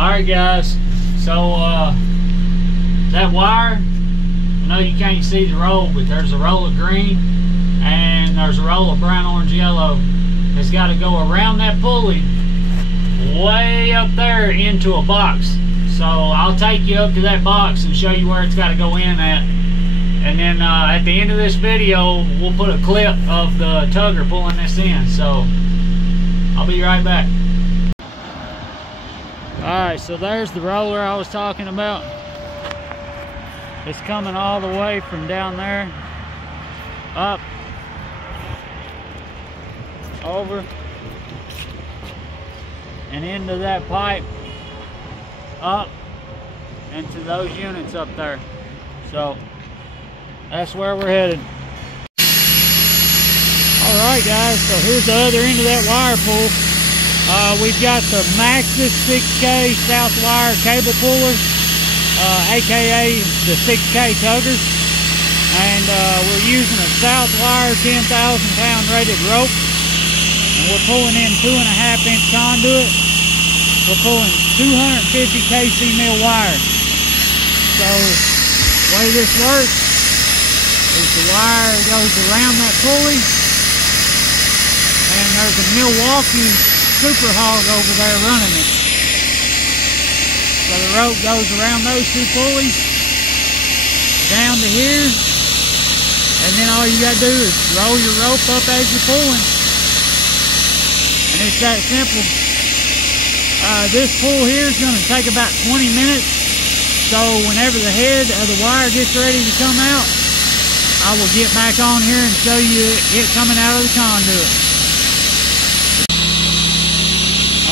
Alright guys, so that wire, I know you can't see the roll, but there's a roll of green and there's a roll of brown, orange, yellow. It's got to go around that pulley way up there into a box. So I'll take you up to that box and show you where it's got to go in at. And then at the end of this video, we'll put a clip of the tugger pulling this in. So I'll be right back. Alright, so there's the roller I was talking about. It's coming all the way from down there, up, over, and into that pipe, up, into those units up there. So that's where we're headed. Alright guys, so here's the other end of that wire pull. We've got the Maxxis 6K Southwire cable puller, aka the 6K tuggers, and we're using a Southwire 10,000 pound rated rope, and we're pulling in 2.5 inch conduit. We're pulling 250 kc mil wire. So the way this works is the wire goes around that pulley, and there's a Milwaukee Super Hog over there running it. So the rope goes around those two pulleys down to here, and then all you gotta do is roll your rope up as you're pulling, and it's that simple. This pull here is going to take about 20 minutes, so whenever the head of the wire gets ready to come out, I will get back on here and show you it coming out of the conduit.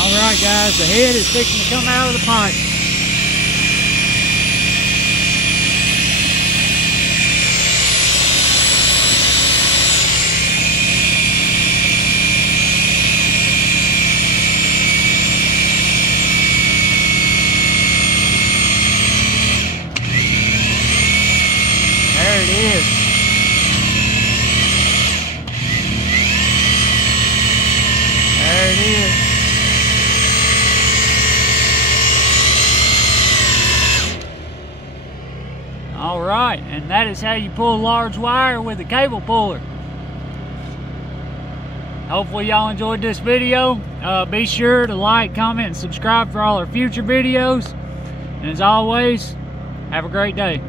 Alright guys, the head is fixing to come out of the pipe. There it is. There it is. Alright, and that is how you pull large wire with a cable puller. Hopefully y'all enjoyed this video. Be sure to like, comment, and subscribe for all our future videos. And as always, have a great day.